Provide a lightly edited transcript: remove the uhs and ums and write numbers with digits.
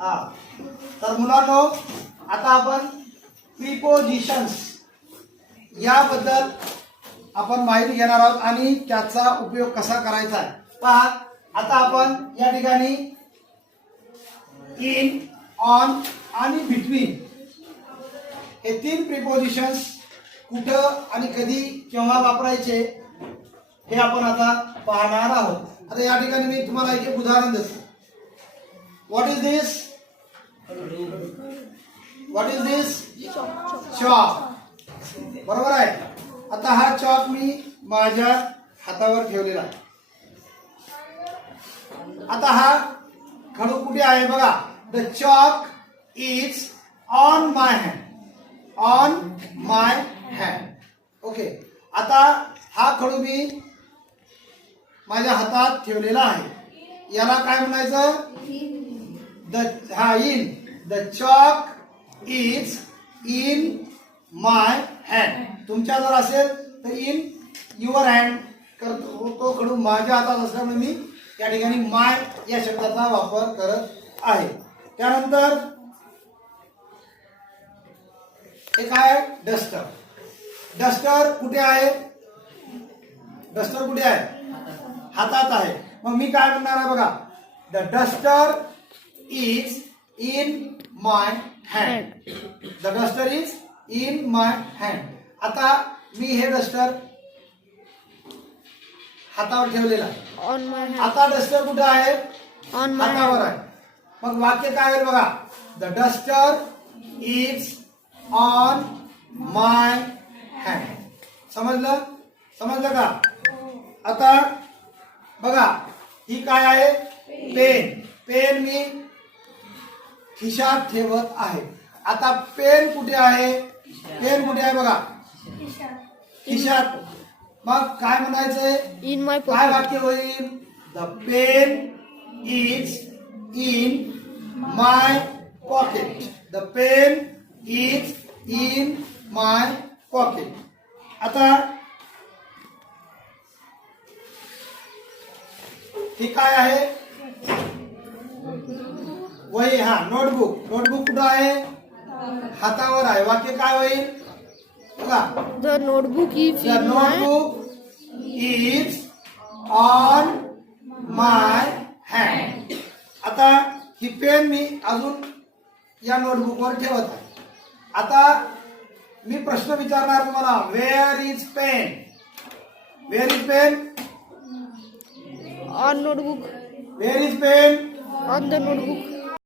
हा तर मुलांनो आता आपण प्रिपोजिशन्स याबद्दल आपण माहिती घेणार आहोत आणि त्याचा उपयोग कसा करायचा आहे. पहा आता आपण या ठिकाणी इन, ऑन आणि बिटवीन हे तीन प्रिपोजिशन्स कुठं आणि कधी केव्हा वापरायचे हे आपण आता पाहणार आहोत. आता या ठिकाणी मी तुम्हाला एक उदाहरण देतो. What is this? What is this? Chalk. बरोबर आहे. आता हा चॉक मी माझ्या हातावर ठेवलेला आहे. आता हा खडू कुठे आहे बघा. The chalk is on my hand. On my hand. Okay. आता हा खडू मी माझ्या हातात ठेवलेला आहे. याला काय म्हणायचं? In. The chalk is in my hand. तुमच्या जर असेल तर इन युअर हँड करतो. तो खडू माझ्या हातात असल्यामुळे मी या ठिकाणी माय या शब्दाचा वापर करत आहे. त्यानंतर हे काय? डस्टर. डस्टर कुठे आहे? डस्टर कुठे आहे? हातात आहे. मग मी काय म्हणणार आहे बघा. The duster is in my hand. The duster is in my hand. आता मी हे डस्टर हातावर ठेवलेला आहे. On my hand. आता डस्टर कुठे आहे? ऑन माय हातावर आहे. मग वाक्य काय होईल बघा. The duster is on my hand. समजलं? समजलं का? आता बघा ही काय आहे? पेन. पेन मी खिशात ठेवत आहे. आता पेन कुठे आहे? पेन कुठे आहे बघा. खिशात. मग काय म्हणायचंय? इन माय काय वाक्य होईल? The pen is in my pocket. The pen is in my pocket. आता ही काय आहे? वही. हा नोटबुक. नोटबुक कुठं आहे? हातावर आहे. वाक्य काय होईल बघा. The notebook is the in my notebook is on my hand. आता ही पेन मी अजून या नोटबुकवर ठेवत आहे. आता मी प्रश्न विचारणार तुम्हाला. Where is pen? Where is pen? On notebook. Where is pen? On the notebook.